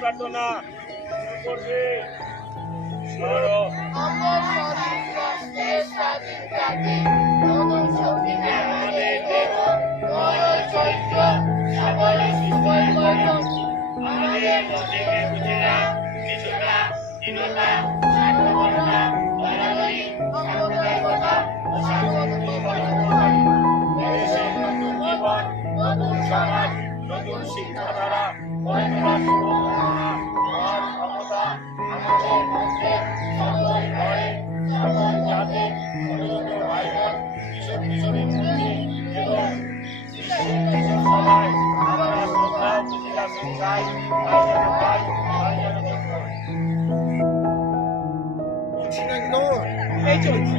প্রার্থনা করবে নতুন সমাজ নতুন শিক্ষাধারা ক্ষমতা আমাদের মধ্যে সকল ঘরে সকল জাতি ভাই বোন কিশোর কিশোরী এবং সবাই আমরা শ্রদ্ধা উপজেলা চাই এই চলছে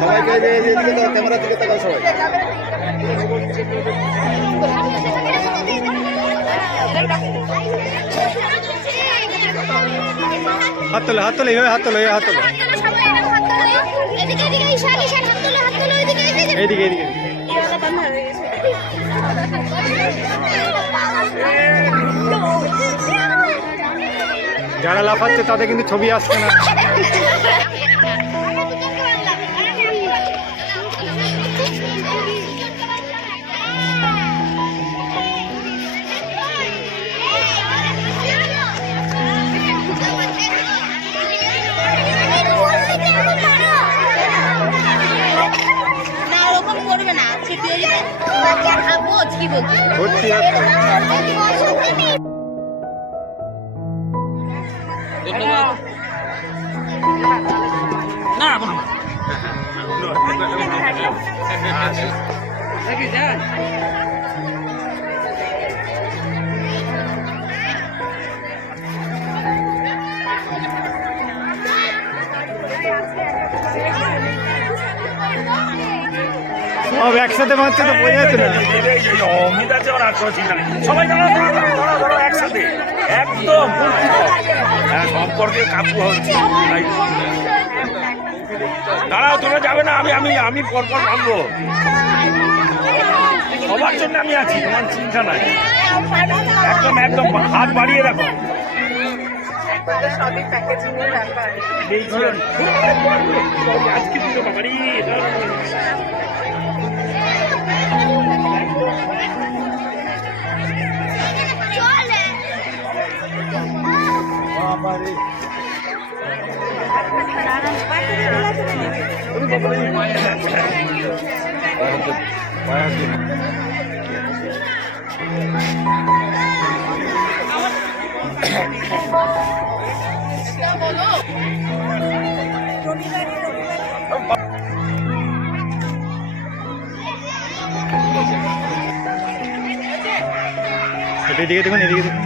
সবাইকে এদিকে তো ক্যামেরা দিকে তাকাও সবাই। হাত তোলে হাত তোলে হাত তোলে হাত তোলে এইদিকে এইদিকে যারা লাফাচ্ছে তাদের কিন্তু ছবি আসছে না। সব একসাথে মারছে তো বোঝা যাচ্ছে না। অমিত আছে ওরা কোনো চিন্তা নেই, সবাই ধরো একসাথে একদম সম্পর্কে কাকু হচ্ছে। দাঁড়াও তোমরা যাবে না, আমি আমি আমি পরপর নামবো, সবার জন্য আমি আছি, তোমার চিন্তা নাই। একদম একদম হাত বাড়িয়ে রাখো। সবই প্যাকেজিং এর ব্যাপার। আজকে পুরো বাড়ি এদিকে দেখুন, এদিকে দেখুন।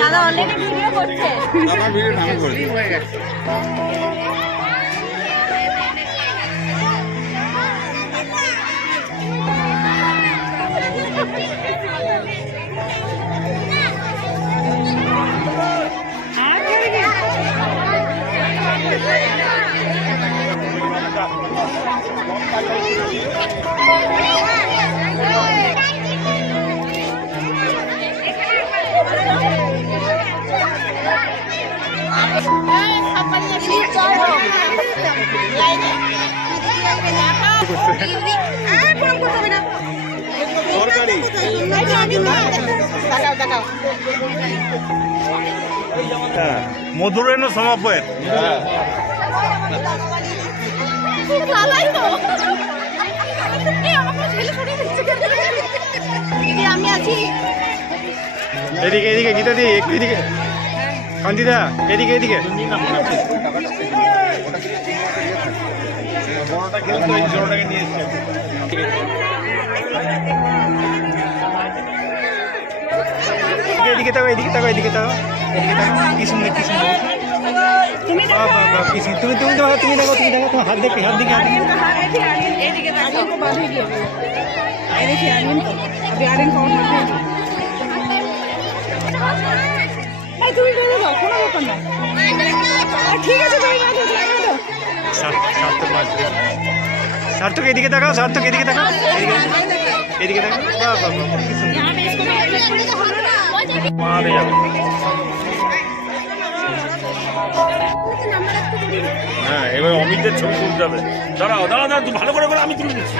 দাদা অনলাইনে ভিডিও করছে, দাদা ভিডিও নাম করছে। মধুরেন সমাপয়ের দিদি আমি আছি। এদিকে এদিকে গীতা দি একটু এদিকে কান্তিদা এদিকে এদিকে এদিকে তাকাও এদিকে তাকাও এদিকে তাকাও এদিকে তাকাও কি সুন্দর কি সুন্দর তুমি বাহ বাহ বাহ কি সুন্দর তুমি তুমি দেখো তুমি দেখো তুমি দেখো তোমার হাত দেখে হাত দিকে आर्यन का हाथ ऐसे आर्यन एदिके आर्यन को बांधेगी ये देखिए आर्यन को अभी आर्यन को बांधेगी नहीं তুমি বেরো যাও কোনো ব্যাপার না ঠিক আছে তুমি বাঁধো বাঁধো সার্থক বাজবে সার্থক এদিকে তাকাও সার্থক এদিকে তাকাও এদিকে তাকাও বাহ বাহ বাহ কি সুন্দর यहाँ पे इसको মারে যাবে হ্যাঁ এবার অমিতদের ছবি তুলতে হবে দাঁড়াও দাঁড়াও দাঁড়াও তুই ভালো করে বলো আমি তুলে দিচ্ছি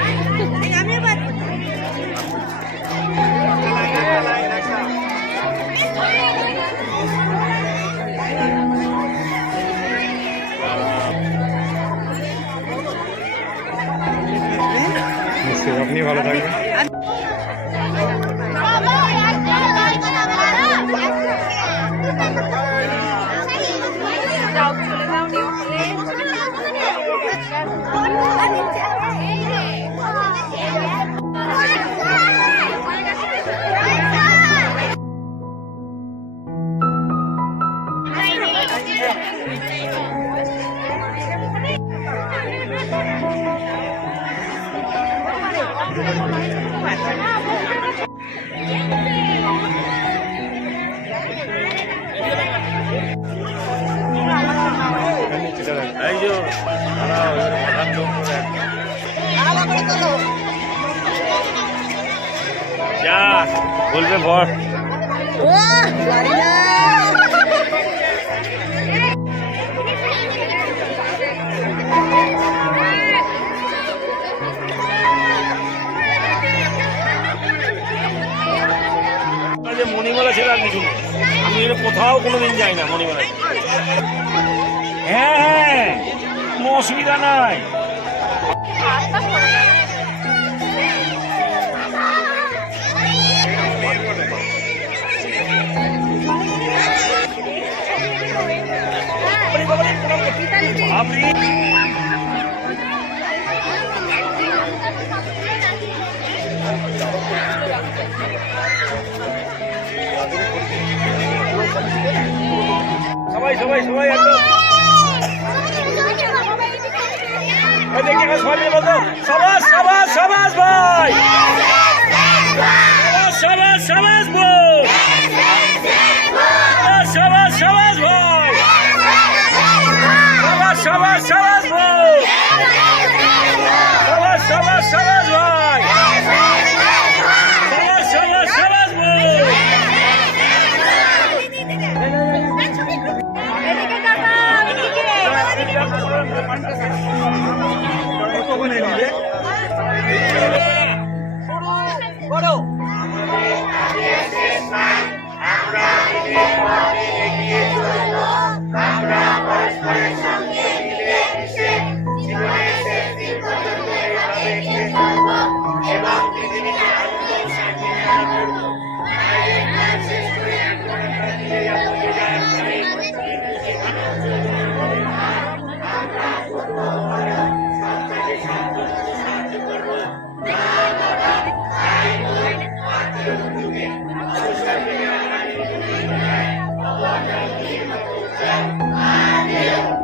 নিশ্চয়ই আপনি ভালো থাকবেন যাও চলে যাও নিও এই যে দাঁড়াও এবারে মাথার লোক করে যা বলবে বট যে মণিমালা ছেড়ে আর কিছু না আমি এটা কোথাও কোনোদিন যাই না মণিমালায় হ্যাঁ হ্যাঁ কোনো অসুবিধা নাই আপনি সবাই সবাই সবাই একদম দেখি সবাই বলতো সবাস সবাস সবাস ভাই সবাস সবাস বল সবাস সবাস ভাই সবাস সবাস সবাস বল সবাস সবাস সবাস ভাই সবাস সবাস সবাস বল এদিকে তাকাও এদিকে বড়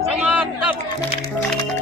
समाप्त